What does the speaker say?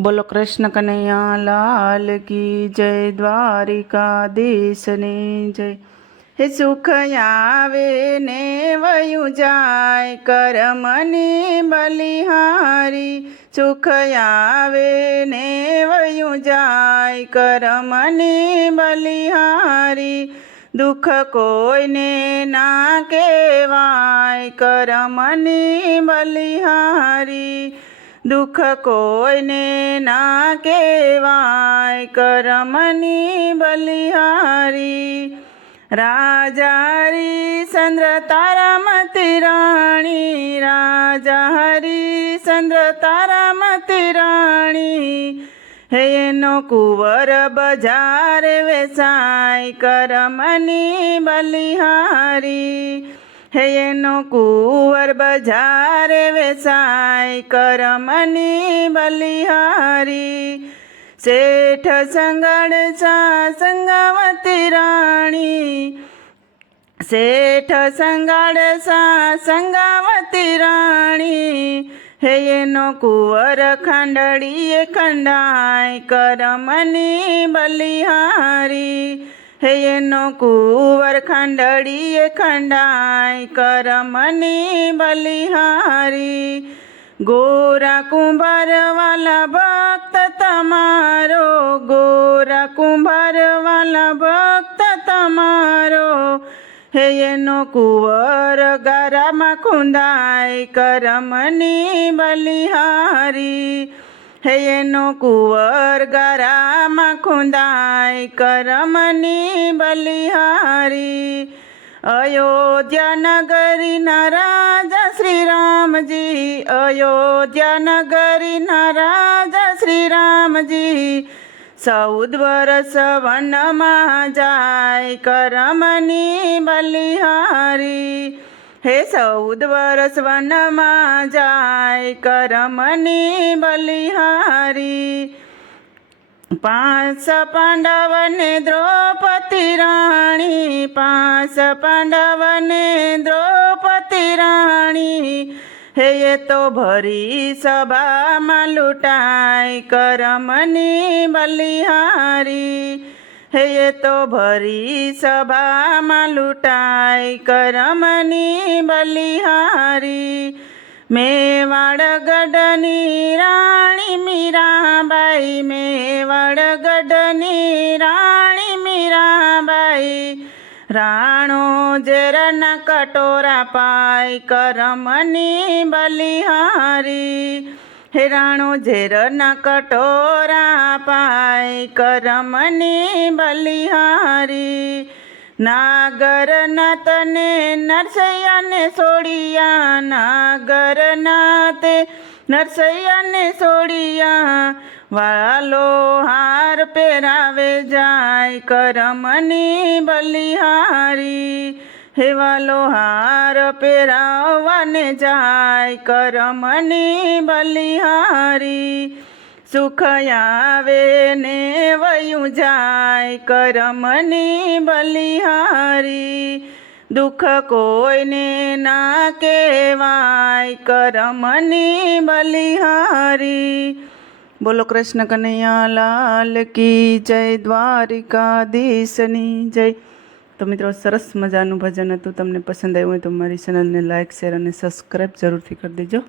બોલો કૃષ્ણ કનૈયા લાલ કી જય દ્વારિકાધીશને જય. હે સુખ આવે ને વયું જાય કરમની બલિહારી. સુખ આવે ને વયું જાય કરમની બલિહારી. દુઃખ કોઈને ના કહેવાય કરમની બલિહારી. દુઃખ કોઈને ના કહેવાય, કરમની બલિહારી. રાજા હરિચંદ્ર તારામતી રાણી રાજા હરિચંદ્ર તારામતી રાણી. હે એનો કુંવર બજાર વેચાય, કરમની બલિહારી. હે એનો કુંવર બજારે વેચાય કરમની બલિહારી. શેઠ સંગડ ચા સંગાવતી રાણી. શેઠ સંગાડ સા સંગાવતી રાણી. હે એનો કુંવર ખાંડડીએ ખંડાય કરમની બલિહારી. હે એનો કુંવર ખાંડડીએ ખંડાય કરમની બલિહારી. ગોરા કુંભારવાલા ભક્ત તમારો, ગોરા કુંભારવાલા ભક્ત તમારો. હે એનો કુંવર ગારામાં ખુંદાય કરમની બલિહારી. હે એનો કુંવર ગરામાં ખુંદાય કરમની બલિહારી. અયોધ્યા નગરી રાજા શ્રી રામજી, અયોધ્યા નગરી રાજા શ્રી રામજી. ચૌદ વર્ષ વનમાં જાય કરમની બલિહારી. હે ચૌદ વર્ષ વનમાં જાય કરમની બલિહારી. પાંચ પાંડવને દ્રૌપદી રાણી, પાંચ પાંડવને દ્રૌપદી રાણી. હે એ તો ભરી સભામાં લૂંટાય કરમની બલિહારી. હે, એ તો ભરી સભામાં લૂંટાય કરમની બલિહારી. મેવાડ ગઢની રાણી મીરાબાઈ મેવાડ ગઢની રાણી મીરાબાઈ. રાણો જેરના કટોરા પાય કરમની બલિહારી. હે રાણો ઝેરના કટોરા પાય કરમની બલિહારી. નાગર તને નરસૈયાને સોડિયા નાગર નાતે નરસૈયાને સોડિયા. વાલો હાર પહેરાવે જાય, કરમની બલિહારી. હેવાલો હાર પહેરાવવાને જાય કરમની બલિહારી સુખ આવે ને વયું જાય કરમની બલિહારી દુઃખ કોઈને ના કહેવાય કરમની બલિહારી બોલો કૃષ્ણ કનૈયા લાલ કી જય દ્વારિકાધીશની જય તો મિત્રો, સરસ મજાનું ભજન હતું. તમને પસંદ આવ્યું હોય તો મારી ચેનલને લાઇક, શેર અને સબસ્ક્રાઈબ જરૂરથી કરી દેજો.